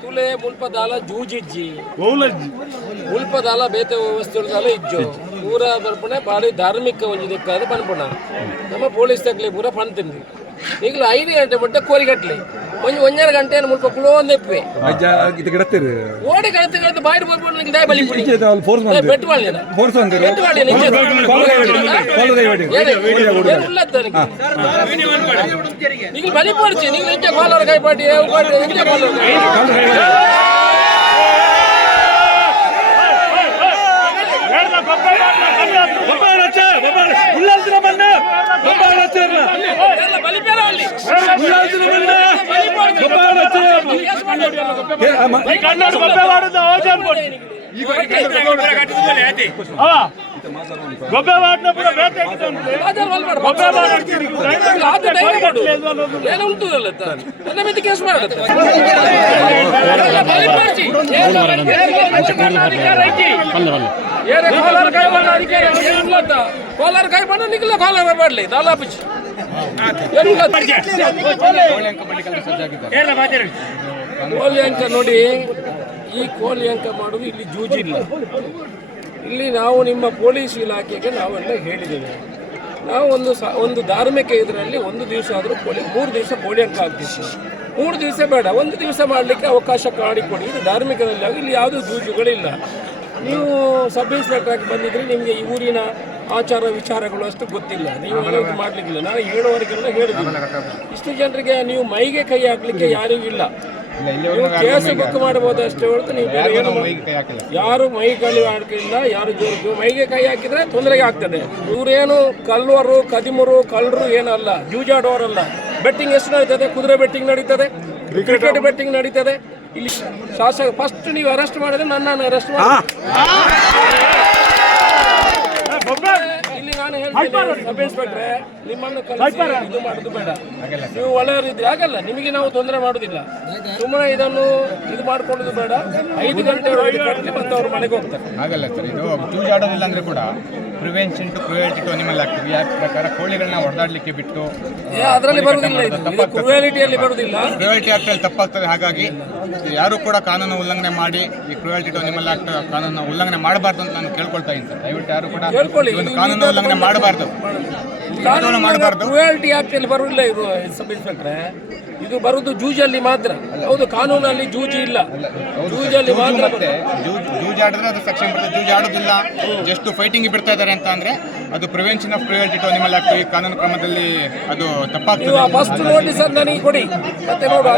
ತುಲೆ ಮುಲ್ಪದಾಲ ಜೂಜಿಜ್ಜಿ ಮುಲ್ಪದಾಲ ಬೇತೆ ವ್ಯವಸ್ಥೆದಾಲ ಇಜ್ಜು ಪೂರ ಬರ್ಪಣೆ ಬಾರಿ ಧಾರ್ಮಿಕ ಒಂದು ದಿಕ್ಕಾದ ಪನ್ಪುಣ ನಮ್ಮ ಪೊಲೀಸ್ ತಕ್ಲಿ ಪೂರ ಪಣ್ತಿಂದು ಈಗಲೂ 5 ಗಂಟೆ ಮಟ್ಟ ಕೋರಿಗಟ್ಲಿ ಒಂದರ ಗಂಟೆ ಮುಲ್ಪ ಕುಲೋ ಒಂದೆಪ್ಪೆ ಓಡಿ ಕಳತೆ ಬಾಯಿಡ್ ಬರ್ಬೋದು ದಯ ಬಲಿ ಬೆಟ್ಟು ಮಾಡಿದ ನೀವು ಬಲಿ ಪಡಿಸಿ ನೀವು ಇಂಚ ಕೋಲಾರ ಕೈ ಪಾಟಿ ಇಂಚ ಕೋಲಾರ ಕೈ ಬಣ್ಣ ನಿಖಲ ಕೋಲಾರ ಮಾಡಲಿ ದಾಲಾಪಿಚ್ ಕೋಳಿ ಅಂಕ ನೋಡಿ, ಈ ಕೋಳಿ ಅಂಕ ಮಾಡುವುದು ಇಲ್ಲಿ ಜೂಜಿಲ್ಲ. ಇಲ್ಲಿ ನಾವು ನಿಮ್ಮ ಪೊಲೀಸ್ ಇಲಾಖೆಗೆ ನಾವೆಲ್ಲ ಹೇಳಿದ್ದೇವೆ, ನಾವು ಒಂದು ಧಾರ್ಮಿಕ ಇದರಲ್ಲಿ ಒಂದು ದಿವಸ ಆದರೂ 3 ದಿವಸ ಕೋಳಿ ಅಂಕ ಆಗ್ತಿತ್ತು. 3 ದಿವಸ ಬೇಡ, 1 ದಿವಸ ಮಾಡಲಿಕ್ಕೆ ಅವಕಾಶ ಮಾಡಿಕೊಡಿ. ಇದು ಧಾರ್ಮಿಕದಲ್ಲಿ ಆಗಿ ಇಲ್ಲಿ ಯಾವುದೂ ಜೂಜುಗಳಿಲ್ಲ. ನೀವು ಸಬ್ ಇನ್ಸ್ಪೆಕ್ಟರ್ ಆಗಿ ಬಂದಿದ್ರೆ ನಿಮಗೆ ಈ ಊರಿನ ಆಚಾರ ವಿಚಾರಗಳು ಅಷ್ಟು ಗೊತ್ತಿಲ್ಲ, ನೀವು ಮಾಡಲಿಕ್ಕಿಲ್ಲ. ನಾನು ಹೇಳುವವರಿಗೆಲ್ಲ ಹೇಳಿದ್ದೀನಿ, ಇಷ್ಟು ಜನರಿಗೆ ನೀವು ಮೈಗೆ ಕೈ ಹಾಕಲಿಕ್ಕೆ ಯಾರಿಗೂ ಇಲ್ಲ. ನೀವು ಕೇಸ್ ಬುಕ್ ಮಾಡಬಹುದು ಅಷ್ಟೇ ಹೊರತು ನೀವು ಯಾರು ಮೈ ಕೈ ಹಾಕಿಲ್ಲ. ಯಾರು ಮೈಗೆ ಕೈ ಹಾಕಿದ್ರೆ ತೊಂದರೆಗೆ ಆಗ್ತದೆ. ಇವರೇನು ಕಲ್ಲವರು ಕದಿಮರು ಕಳ್ಳರು ಏನಲ್ಲ, ಜೂಜಾಡುವವರಲ್ಲ. ಬೆಟ್ಟಿಂಗ್ ಎಷ್ಟು ನಡೀತದೆ? ಕುದುರೆ ಬೆಟ್ಟಿಂಗ್ ನಡೀತದೆ, ಕ್ರಿಕೆಟ್ ಬೆಟ್ಟಿಂಗ್ ನಡೀತದೆ. ಇಲ್ಲಿ ಶಾಸಕ ಫಸ್ಟ್ ನೀವು ಅರೆಸ್ಟ್ ಮಾಡಿದ್ರೆ ನನ್ನನ್ನು ಅರೆಸ್ಟ್ ಮಾಡಿ. ಇಲ್ಲಿ ನಾನು ಹೇಳ್ತೀನಿ, ಸಬ್ ಇನ್ಸ್ಪೆಕ್ಟ್ರೆ ನಿಮ್ಮನ್ನು ಕಳಿಸಿ ಇದು ಮಾಡೋದು ಬೇಡ. ನೀವು ಒಳ್ಳೆಯವರಿದ್ರೆ ಆಗಲ್ಲ, ನಿಮಗೆ ನಾವು ತೊಂದರೆ ಮಾಡೋದಿಲ್ಲ. ಸುಮ್ಮನೆ ಇದನ್ನು ಇದು ಮಾಡ್ಕೊಳ್ಳೋದು ಬೇಡ. 5 ಗಂಟೆ ಕಟ್ಟಲಿ ಮತ್ತೆ ಅವ್ರ ಮನೆಗೆ ಹೋಗ್ತಾರೆ. ಆಗಲ್ಲ ಸರ್, ಇದು ಜೂಜಾಡೋದಿಲ್ಲ ಅಂದ್ರೆ ಕೂಡ prevention to cruelty to animal act ಪ್ರಕಾರ ಕೋಳಿಗಳನ್ನ ಹೊಡೆದಾಡ್ಲಿಕ್ಕೆ ಬಿಟ್ಟು ಅದರಲ್ಲಿ ಬರುವುದಿಲ್ಲ. ಇದು ಕ್ರುಯಾಲಿಟಿಯಲ್ಲಿ ಬರುವುದಿಲ್ಲ, ಕ್ರುಯಾಲಿಟಿ ಆಕ್ಟ್ ಅಲ್ಲಿ ತಪ್ಪಾಗ್ತದೆ. ಹಾಗಾಗಿ ಯಾರು ಕೂಡ ಕಾನೂನು ಉಲ್ಲಂಘನೆ ಮಾಡಿ ಈ ಕ್ರುಯಾಲಿಟಿ ಟು ಅನಿಮಲ್ ಆಕ್ಟ್ ಕಾನೂನು ಉಲ್ಲಂಘನೆ ಮಾಡಬಾರ್ದು ಅಂತ ನಾನು ಕೇಳ್ಕೊಳ್ತಾ ಇದ್ದೀನಿ ಸರ್. ದಯವಿಟ್ಟು ಯಾರು ಕೂಡ ಕಾನೂನು ಉಲ್ಲಂಘನೆ ಮಾಡಬಾರ್ದು. ಕ್ರುಯಾಲಿಟಿ ಆಕ್ಟ್ ಅಲ್ಲಿ ಬರುವುದಿಲ್ಲ ಇದು ಸಬ್ ಇನ್ಸ್ಪೆಕ್ಟ್ರೆ. ಇದು ಬರುವುದು ಜೂಜಲ್ಲಿ ಮಾತ್ರ. ಹೌದು, ಕಾನೂನಲ್ಲಿ ಜೂಜಿ ಇಲ್ಲ, ಜೂಜಲ್ಲಿ ಮಾತ್ರ. ಜೂಜಾಡಿದ್ರೆ ಅದು ಸೆಕ್ಷನ್ ಬರ್ತದೆ. ಜೂಜಾಡೋದಿಲ್ಲ, ಜಸ್ಟ್ ಫೈಟಿಂಗ್ ಬಿಡ್ತಾ ಇದ್ದಾರೆ ಅಂತ ಅಂದ್ರೆ ಅದು prevention of cruelty to animal act ಈ ಕಾನೂನು ಕ್ರಮದಲ್ಲಿ ಅದು ತಪ್ಪಾಗ್ತದೆ. ಫಸ್ಟ್ ನೋಟಿಸ್ ನನಗೆ ಕೊಡಿ, ಮತ್ತೆ ನೋಡುವ.